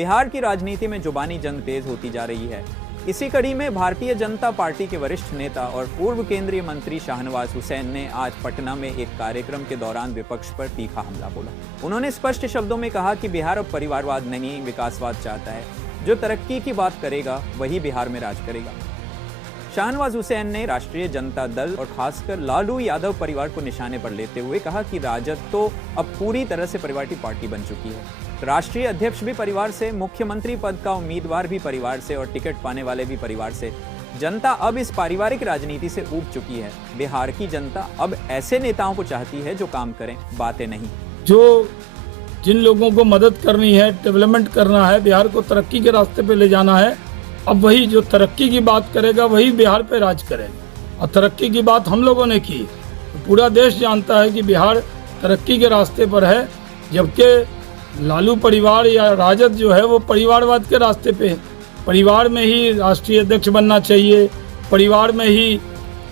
बिहार की राजनीति में जुबानी जंग तेज होती जा रही है। इसी कड़ी में भारतीय जनता पार्टी के वरिष्ठ नेता और पूर्व केंद्रीय मंत्री शाहनवाज हुसैन ने आज पटना में एक कार्यक्रम के दौरान विपक्ष पर तीखा हमला बोला। उन्होंने स्पष्ट शब्दों में कहा कि बिहार अब परिवारवाद नहीं, विकासवाद चाहता है। जो तरक्की की बात करेगा वही बिहार में राज करेगा। शाहनवाज हुसैन ने राष्ट्रीय जनता दल और खासकर लालू यादव परिवार को निशाने पर लेते हुए कहा कि राजद तो अब पूरी तरह से परिवार पार्टी बन चुकी है। राष्ट्रीय अध्यक्ष भी परिवार से, मुख्यमंत्री पद का उम्मीदवार भी परिवार से और टिकट पाने वाले भी परिवार से। जनता अब इस पारिवारिक राजनीति से ऊब चुकी है। बिहार की जनता अब ऐसे नेताओं को चाहती है जो काम करें, बातें नहीं। जो जिन लोगों को मदद करनी है, डेवलपमेंट करना है, बिहार को तरक्की के रास्ते पे ले जाना है, अब वही जो तरक्की की बात करेगा वही बिहार पे राज करेगा। और तरक्की की बात हम लोगों ने की, तो पूरा देश जानता है कि बिहार तरक्की के रास्ते पर है, जबकि लालू परिवार या राजद जो है वो परिवारवाद के रास्ते पे है। परिवार में ही राष्ट्रीय अध्यक्ष बनना चाहिए, परिवार में ही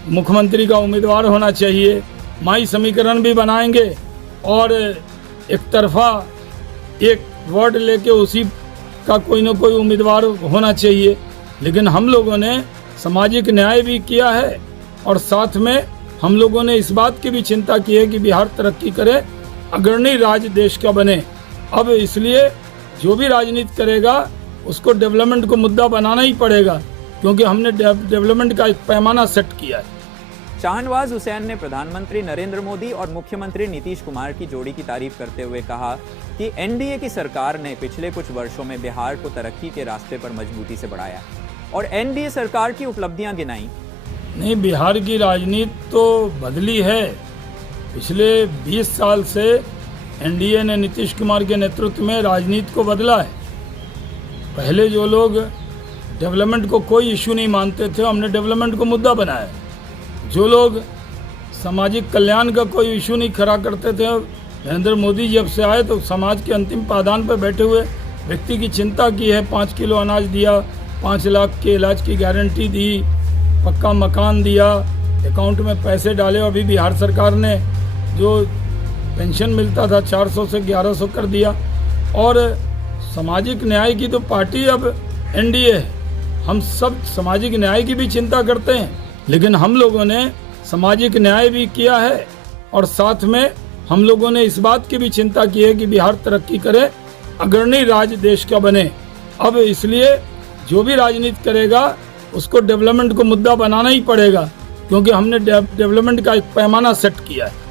मुख्यमंत्री का उम्मीदवार होना चाहिए। माई समीकरण भी बनाएंगे और एक तरफा एक वर्ड लेके उसी का कोई न कोई उम्मीदवार होना चाहिए। लेकिन हम लोगों ने सामाजिक न्याय भी किया है और साथ में हम लोगों ने इस बात की भी चिंता की है कि बिहार तरक्की करे, अग्रणी राज्य देश का बने। अब इसलिए जो भी राजनीति करेगा उसको डेवलपमेंट को मुद्दा बनाना ही पड़ेगा, क्योंकि हमने डेवलपमेंट का एक पैमाना सेट किया है। शाहनवाज हुसैन ने प्रधानमंत्री नरेंद्र मोदी और मुख्यमंत्री नीतीश कुमार की जोड़ी की तारीफ करते हुए कहा कि एनडीए की सरकार ने पिछले कुछ वर्षों में बिहार को तरक्की के रास्ते पर मजबूती से बढ़ाया और एनडीए सरकार की उपलब्धियां गिनाई। नहीं, बिहार की राजनीति तो बदली है। पिछले 20 साल से एनडीए ने नीतीश कुमार के नेतृत्व में राजनीति को बदला है। पहले जो लोग डेवलपमेंट को कोई इशू नहीं मानते थे, हमने डेवलपमेंट को मुद्दा बनाया। जो लोग सामाजिक कल्याण का कोई इशू नहीं खड़ा करते थे, नरेंद्र मोदी जब से आए तो समाज के अंतिम पायदान पर बैठे हुए व्यक्ति की चिंता की है। 5 किलो अनाज दिया, 5 लाख के इलाज की गारंटी दी, पक्का मकान दिया, अकाउंट में पैसे डाले। अभी बिहार सरकार ने जो पेंशन मिलता था 400 से 1100 कर दिया। और सामाजिक न्याय की तो पार्टी अब एनडीए है। हम सब सामाजिक न्याय की भी चिंता करते हैं, लेकिन हम लोगों ने सामाजिक न्याय भी किया है और साथ में हम लोगों ने इस बात की भी चिंता की है कि बिहार तरक्की करे, अग्रणी राज्य देश का बने। अब इसलिए जो भी राजनीति करेगा उसको डेवलपमेंट को मुद्दा बनाना ही पड़ेगा, क्योंकि हमने डेवलपमेंट का एक पैमाना सेट किया है।